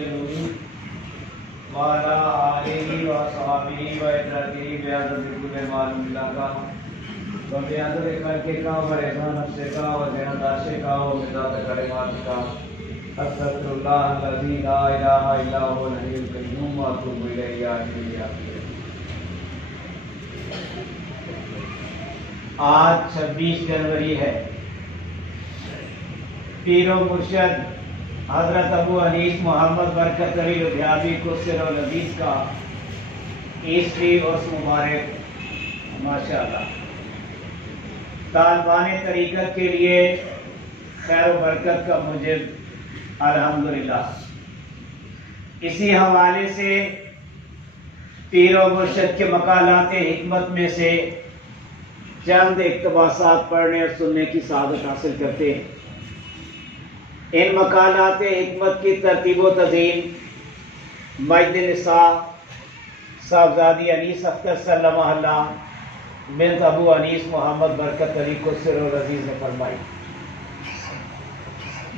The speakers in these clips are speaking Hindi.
नबी वाला आलिही व सहाबिही व इतरातिही बेअदद कुल मालूम लगा व बेअदद खल्क़ि का व रिज़ा नफ्स का व ज़िनत अर्श का व मिदाद कलिमात का अस्तग़फिरुल्लाह अल्लज़ी ला इलाहा इल्ला हुवल हय्युल क़य्यूम व अतूबु इलैहि आखिर। आज 26 जनवरी है। पीरो मुर्शद हजरत अबू अनीस मोहम्मद बरकत अली लुधियावी कुस्सिर और अजीज का ईस्वी उर्स मुबारक माशाअल्लाह। तालिबान तरीक़त के लिए खैर व बरकत का मुजिब अल्हम्दुलिल्लाह। इसी हवाले से पीरो मुर्शद के मकालात हिकमत में से चंद इक़्तिबासात पढ़ने और सुनने की सआदत हासिल करते हैं। इन मकालात हिकमत की तरतीब व तज़ीम मजद निसा साहबजादी अनीस अख्तर सल्लल्लाहु बिन्त अबू अनीस मोहम्मद बरकत अली कुस्सिर और अजीज ने फरमाई।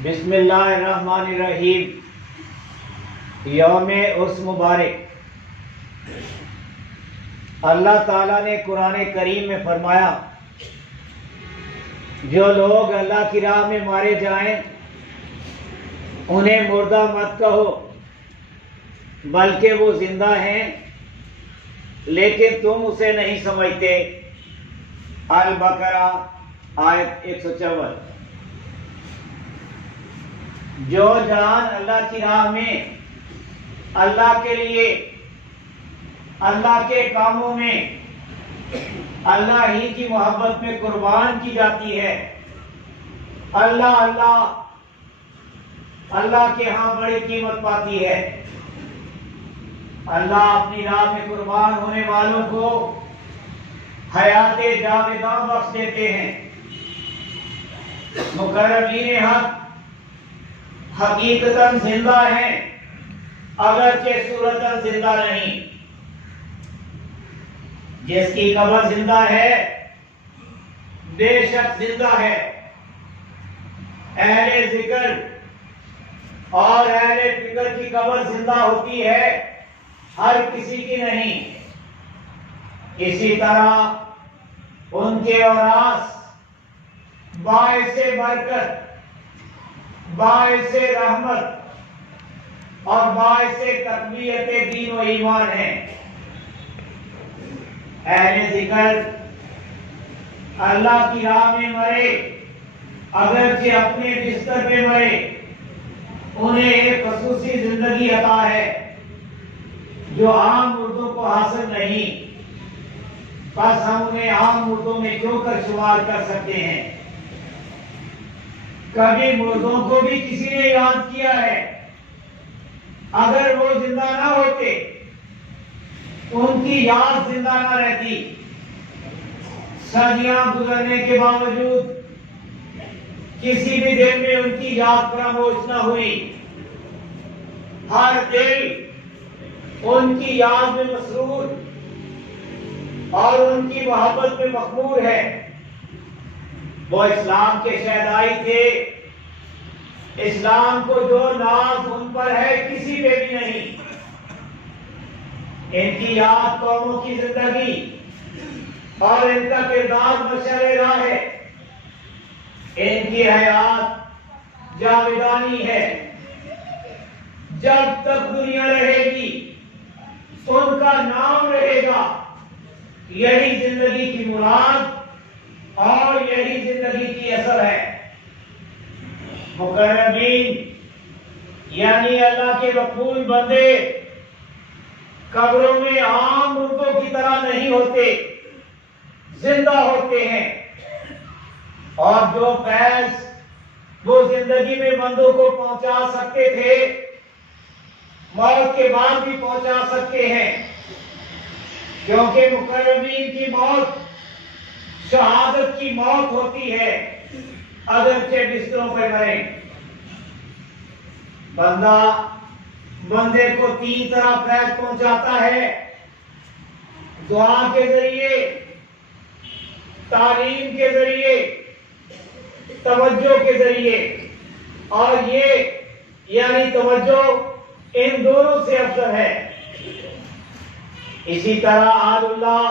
बिस्मिल्लाहिर्रहमानिर्रहीम। यौमे उर्स मुबारक। अल्लाह ताला ने कुरान करीम में फरमाया, जो लोग अल्लाह की राह में मारे जाएं उन्हें मुर्दा मत कहो, बल्कि वो जिंदा हैं लेकिन तुम उसे नहीं समझते। अल बकरा आयत 154। जो जान अल्लाह की राह में, अल्लाह के लिए, अल्लाह के कामों में, अल्लाह ही की मोहब्बत में कुर्बान की जाती है, अल्लाह अल्लाह अल्लाह के यहाँ बड़ी कीमत पाती है। अल्लाह अपनी राह में कुर्बान होने वालों को हयात जावेदा बख्श देते हैं। मुकर्रमीन हक हकीकतन जिंदा हैं, अगरचे सूरतन जिंदा नहीं। जिसकी कब्र जिंदा है बेशक जिंदा है। अहले जिक्र और अहले फिक्र की कब्र जिंदा होती है, हर किसी की नहीं। इसी तरह उनके औरास बाइसे बरकत, बाइसे रहमत और बाइसे तक़वियत दीन व ईमान है। अहले जिक्र अल्लाह की राह में मरे, अगरचे अपने बिस्तर पे मरे, उन्हें एक खसूसी जिंदगी अता है जो आम मुर्दों को हासिल नहीं। बस हम उन्हें आम मुर्दों में क्यों कर शुमार कर सकते हैं। कभी मुर्दों को भी किसी ने याद किया है? अगर वो जिंदा ना होते, उनकी याद जिंदा ना रहती। सदियां गुजरने के बावजूद किसी भी दिन में उनकी याद फरामोश न हुई। हर दिल उनकी याद में मसरूर और उनकी मोहब्बत में मखमूर है। वो इस्लाम के शहदाई थे। इस्लाम को जो नाज उन पर है किसी पे भी नहीं। इनकी याद कौमों की जिंदगी और इनका किरदार मशअल राह है। इनकी हयात जावेदानी है। जब तक दुनिया रहेगी उनका नाम रहेगा। यही जिंदगी की मुराद और यही जिंदगी की असर है। मुकर्रमीन यानी अल्लाह के मकबूल बंदे कब्रों में आम मुर्दों की तरह नहीं होते, जिंदा होते हैं। और जो फैज वो जिंदगी में बंदों को पहुंचा सकते थे, मौत के बाद भी पहुंचा सकते हैं। क्योंकि मुकर्रमीन की मौत शहादत की मौत होती है, अगरचे बिस्तरों पर मरे। बंदा बंदे को 3 तरह फैज पहुंचाता है। दुआ के जरिए, तालीम के जरिए, तवज्जो के जरिए। और ये यानी तवज्जो इन दोनों से अफजल है। इसी तरह आलुल्लाह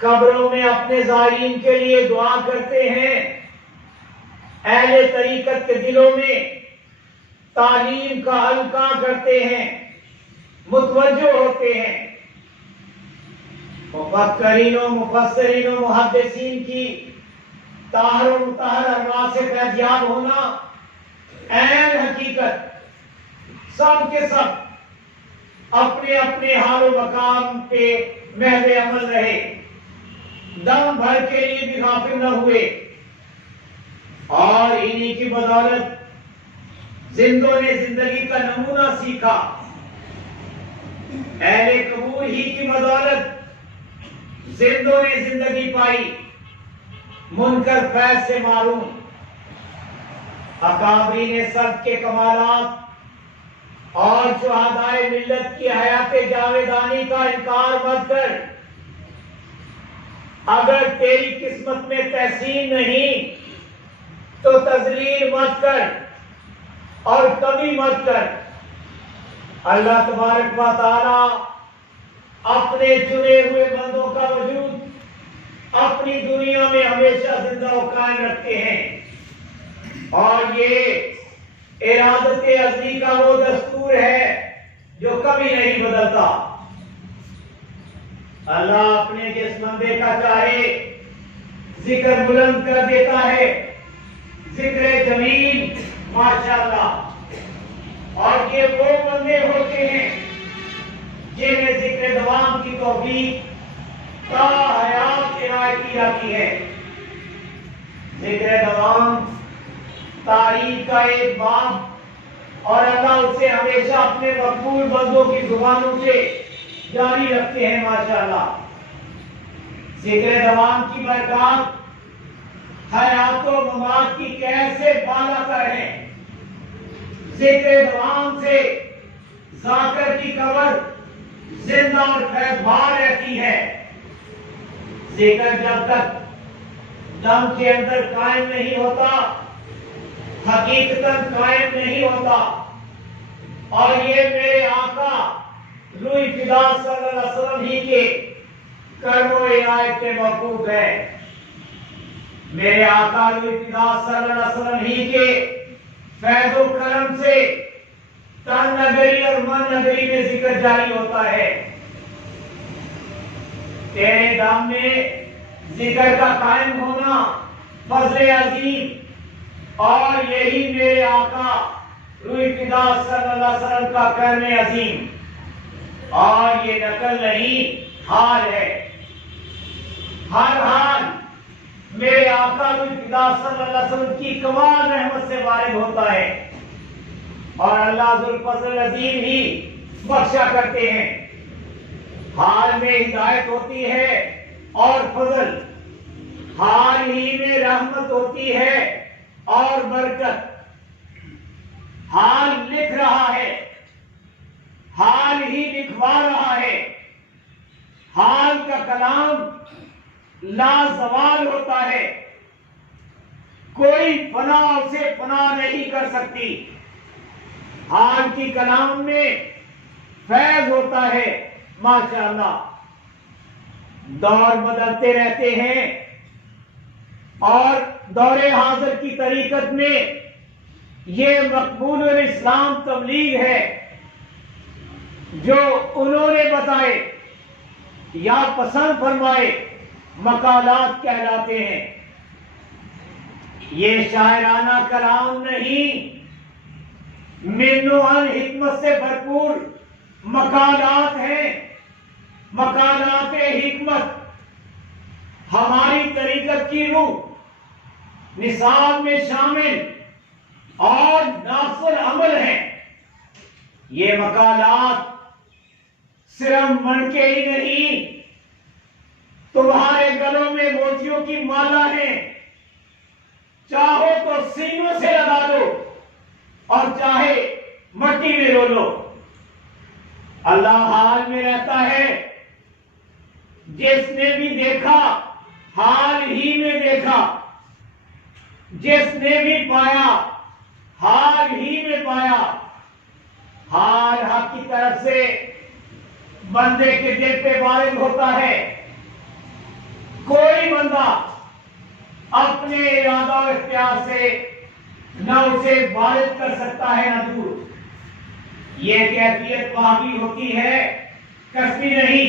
कब्रों में अपने ज़ालिम के लिए दुआ करते हैं, अहले तरीकत के दिलों में तालीम का हल्का करते हैं, मुतवज्जो होते हैं। मुफक्करीन, मुफस्सिरीन, मुहद्दिसीन की ताहर और मुताहर अनवार से फैज़याब होना ऐन हकीकत। सब के सब अपने अपने हाल मकाम पे महज़ अमल रहे, दम भर के लिए भी गाफिल न हुए, और इन्हीं की बदौलत जिंदों ने जिंदगी का नमूना सीखा। अहले कबूर ही की बदौलत जिंदों ने जिंदगी पाई, मुनकर फैज से मारूम। अकाबरी ने सब के कमालात और शुहदाए मिल्लत की हयाते जावेदानी का इनकार मत कर। अगर तेरी किस्मत में तहसीन नहीं तो तजलील मत कर और कमी मत कर। अल्लाह तबारक व तआला अपने चुने हुए बंदों का वजूद अपनी दुनिया में हमेशा जिंदा और कायम रखते हैं, और ये इरादत अज़ली का वो दस्तूर है जो कभी नहीं बदलता। अल्लाह अपने जिस बंदे का चाहे जिक्र बुलंद कर देता है, जिक्र जमील माशाअल्लाह। और ये वो बंदे होते हैं जिन्हें जिक्र दवाम की तौफीक ता हयात इनायत की जाती है। जिक्र दवाम तारीख का एक बाब, और अल्लाह उसे हमेशा अपने मकबूल बंदों की जुबानों से जारी रखते हैं माशाअल्लाह। जिक्र दवाम की बरकत हयात व ममात की कैसे बालातर है। जिक्र दवाम से जाकर की कब्र जिंदा और फैज़बार रहती है। जिक्र जब तक दम के अंदर कायम नहीं होता, हकीकतन कायम नहीं होता। और ये मेरे आका रूह फिदा सल्लल्लाहु अलैहि वसल्लम ही के कर्मो इनायत के मौकूफ है। मेरे आका रूह फिदा सल्लल्लाहु अलैहि वसल्लम ही के फैज़ो करम से तन नगरी और मन नगरी में जिक्र जारी होता है। तेरे दाम में जिक्र का कायम होना फज़ल अजीम, और यही मेरे आका रूह फिदा सल्लल्लाहु अलैहि वसल्लम का कर्म अजीम। और ये नकल नहीं, हाल है। हर हाल मेरे आका रूह फिदा सल्लल्लाहु अलैहि वसल्लम की कमाल रहमत से वारिद होता है, और अल्लाह जुल फज़ल अजीम ही बख्शा करते हैं। हाल में हिदायत होती है और फजल, हाल ही में रहमत होती है और बरकत। हाल लिख रहा है, हाल ही लिखवा रहा है। हाल का कलाम लाजवाल होता है, कोई फना उसे फना नहीं कर सकती। हाल की कलाम में फैज होता है माशाअल्लाह। दौर बदलते रहते हैं, और दौरे हाजिर की तरीकत में ये मकबूल इस्लाम तबलीग है जो उन्होंने बताए या पसंद फरमाए मकालात कहलाते हैं। ये शायराना कलाम नहीं, मिन्नोहल हिकमत से भरपूर मकालात हैं। मकालात हिकमत हमारी तरीकत की रूह निसाब में शामिल और नाफिल अमल है। ये मकालात सिर्फ मन के ही नहीं, तुम्हारे गलों में मोतियों की माला है। चाहो तो सीनों से लगा दो और चाहे मट्टी में रो लो। अल्लाह हाल में रहता है, जिसने भी देखा हाल ही में देखा, जिसने भी पाया हाल ही में पाया। हाल हक की तरफ से बंदे के दिल पे वारिद होता है। कोई बंदा अपने इरादा और इख्तियार से न उसे वारिद कर सकता है न दूर। यह कैफियत वहां की होती है, कसबी नहीं।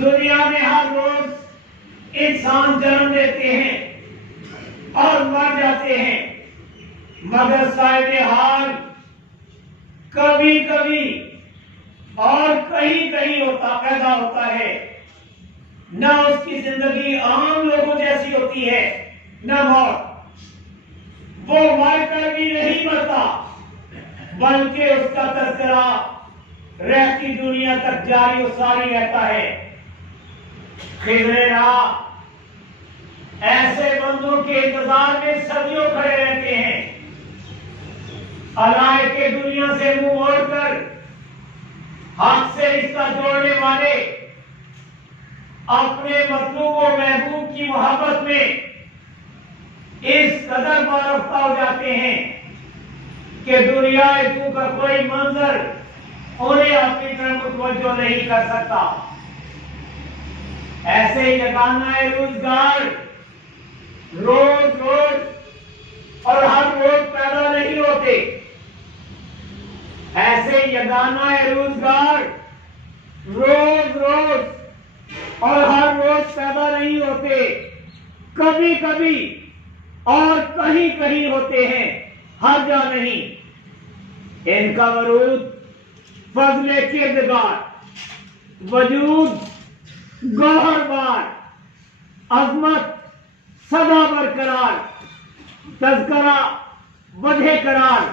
दुनिया में हर रोज इंसान जन्म लेते हैं और मर जाते हैं, मगर साहिब हाल कभी कभी और कहीं कहीं पैदा होता है। न उसकी जिंदगी आम लोगों जैसी होती है, न मौत। वो मरकर भी नहीं मरता, बल्कि उसका तज़किरा रहती दुनिया तक जारी और सारी रहता है। खिज़रे राह ऐसे बंदों के इंतजार में सदियों खड़े रहते हैं। अल्लाह के दुनिया से मुंह मोड़कर हक से रिश्ता जोड़ने वाले अपने मतलूब व महबूब की मोहब्बत में इस कदर मारफ्ता हो जाते हैं कि दुनिया का कोई मंजर उन्हें अपनी तरफ मुतवज्जो नहीं कर सकता। ऐसे ही लगाना है रोजगार रोज रोज और हर रोज पैदा नहीं होते। ऐसे ही लगाना है रोजगार रोज रोज और हर रोज पैदा नहीं होते, कभी कभी और कहीं कहीं होते हैं, हर जा नहीं। इनका वरूद फजले किरदार, वजूद गौहरबार, अजमत सदा बरकरार, तज़किरा वजह करार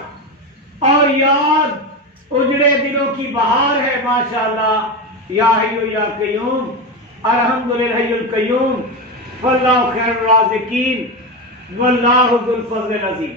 और याद उजड़े दिलों की बहार है। माशाअल्लाह या हय्यु या क़य्यूम, अल्हम्दुलिल्लाहिल क़य्यूम, वल्लाहु खैरुर राज़िकीन, वल्लाहु ज़ुल फ़ज़्लिल अज़ीम।